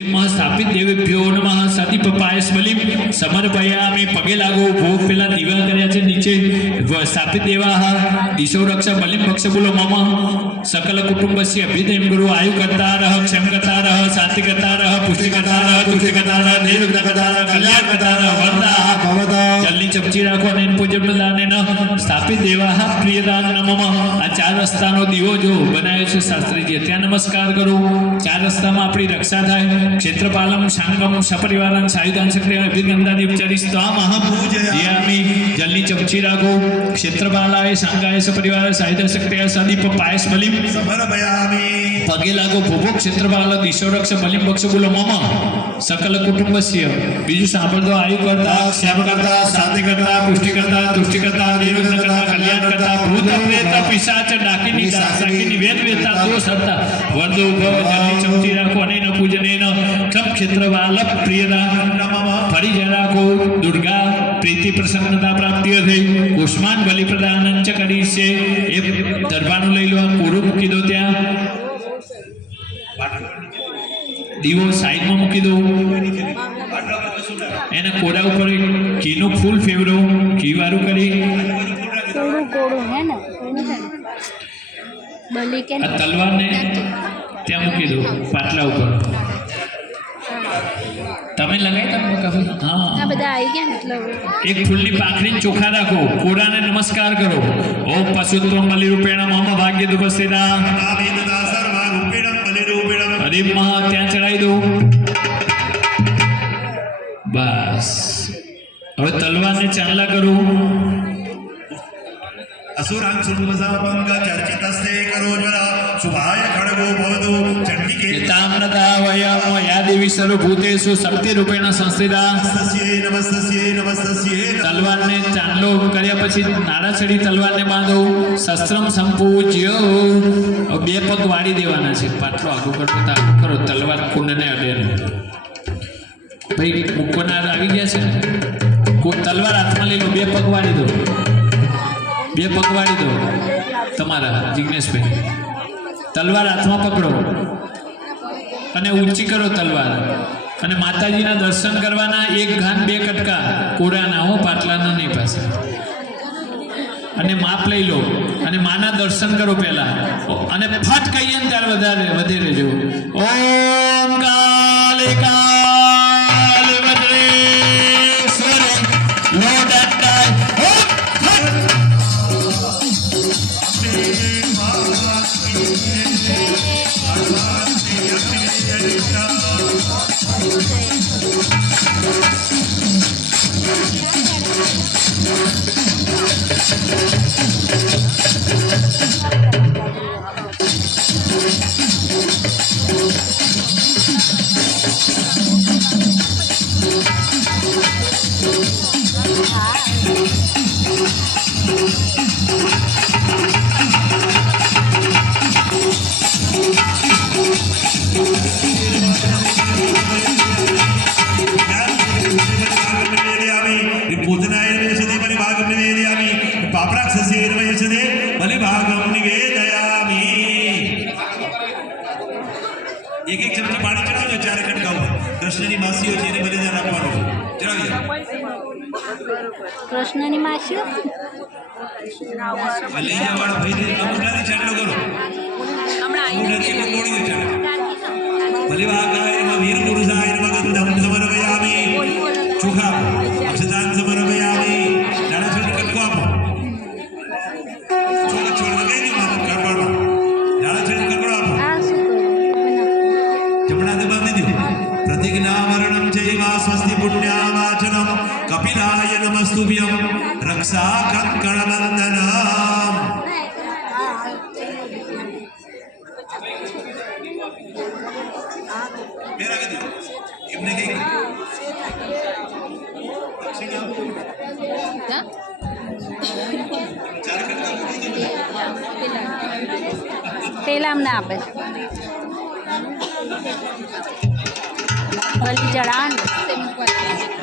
સ્થાપિત દેવેભ્યો નમઃ સતીપપાય સ્મલિમ સમર્પયામિ પગે લાગો ભોગ પેલા દીવા કર્યા છે નીચે સ્થાપિત દેવાહ દિશો રક્ષ બલિમ ભક્ષ બોલો મમ સકલ કુટુંબસ્ય અભ્યુદયમ ગુરુ આયુ કરતા રહ ક્ષમ કરતા રહ શાંતિ કરતા રહ પુષ્ટિ કરતા રહ તુષ્ટિ કરતા રહ નિર્વિઘ્ન કરતા રહ કલ્યાણ કરતા રહ વરદા ભવતા જલની ચમચી રાખો અને પૂજ્ય દાને ન સ્થાપિત દેવાહ પ્રિયદાન નમઃ આ ચાર રસ્તાનો દીવો જો બનાવ્યો છે શાસ્ત્રીજી ત્યાં નમસ્કાર કરો ચાર રસ્તામાં આપણી રક્ષા થાય ક્ષેત્રપાલમ શાંગમ સપરિવારમ સાયુધાન શક્તિ અભિગંધાદી ઉપચારી સ્વામઃ પૂજયામિ જલની ચમચી રાખો ક્ષેત્રપાલાય શાંગાય સપરિવારાય સાયુધાન શક્તિ સદીપ પાયસ બલિમ સમર્પયામિ પગે લાગો ભોભો ક્ષેત્રપાલ દિશો રક્ષ બલિમ બક્ષ બોલો મમ સકલ કુટુંબસ્ય બીજું સાંભળતો આયુ કરતા શ્યામ કરતા શાંતિ કરતા પુષ્ટિ કરતા તુષ્ટિ કરતા નિર્વિઘ્ન કરતા કલ્યાણ કરતા ભૂત પ્રેત પિશાચ ડાકીની દાસાકીની વેદ વેતા દોષ હરતા વરદો ભવ જલની ચમચી રાખો અને ન પૂજનેન ક્ષમ ક્ષેત્રપાલ પ્રિયદાન ફરી જ રાખો દુર્ગા પ્રીતિ પ્રસન્નતા પ્રાપ્તિ થઈ કુષ્માન બલિ પ્રદાન ચ કરી છે એ દરબારનું લઈ લો કોરું મૂકી દો ત્યાં દીવો સાઈડમાં મૂકી દો એના કોરા ઉપર ઘીનું ફૂલ ફેવરો ઘી વાળું કરી આ તલવારને ત્યાં મૂકી દો પાટલા ઉપર તમે લગાવી તમે કભી હા બધા આવી ગયા એટલે એક ફૂલની પાકડી ચોખા રાખો કોરાને નમસ્કાર કરો ઓમ પશુત્વમ બલિરૂપેણ મમ ભાગ્ય દુપસ્થિતા આવેદના સર્વા રૂપેણ બલિરૂપેણ હરિ મહા ત્યાં ચડાવી દો બસ હવે તલવારને ચાંદલા કરો असुरां सुमसापंग चर्चितस्ते करोज्वला शुभाय खड्गो भवतु चंडिके ताम्रता वयम या देवी सर्वभूतेषु शक्ति रूपेण संस्थिता नमस्तस्यै नमस्तस्यै तलवारने चांदलो કર્યા પછી નારાછડી તલવારને બાંધો શસ્ત્રમ સંપૂજ્ય બે પગ વાળી દેવાના છે પાટલો આગો કરતો આગો કરો તલવાર કુંડને અડે ભાઈ મુકનાર આવી ગયા છે તલવાર હાથમાં લઈ લો બે પગ વાળી દો બે પગવાડી દો તમારા જિગ્નેશભાઈ તલવાર હાથમાં પકડો અને ઊંચી કરો તલવાર અને માતાજીના દર્શન કરવાના એક ઘાન બે કટકા કોરાના હો પાટલાના નહીં પાસે અને માપ લઈ લો અને માના દર્શન કરો પહેલા અને ફટ કહીએ ને ત્યારે વધે રહેજો ઓમ કાલે કાલે વજ્રેશ્વર લોટ एक एक चमची पानी चढ़ाओ चार कटकाओ कृष्णनी मासीओ છે એને બલિદાન આપવાનું છે ચડાવી કૃષ્ણની માસીઓ લઈ જવાળો ભાઈ અમુનાની ચાટલો કરો હમણાં આવી તોડી દે ચાલો બલિવાગાય નમઃ વીર પુરુષાય નમઃ ગંધમ સમર્પયામિ ચોખા અક્ષદાન સમર્પયામિ દાડા છોડી કટકો આપો ચોખા છોડ લગાઈ દો માતા કરવાનો દાડા છોડી કટકો આપો प्रतिज्ञामरणं चैव स्वस्ति पुण्यावाचनं कपिलाय नमस्तुभ्यं रक्षा कंकणवन्दनम् मेरा कह दो इब्ने कहीं પેલા અમને આપે બલી ચડાવવાનું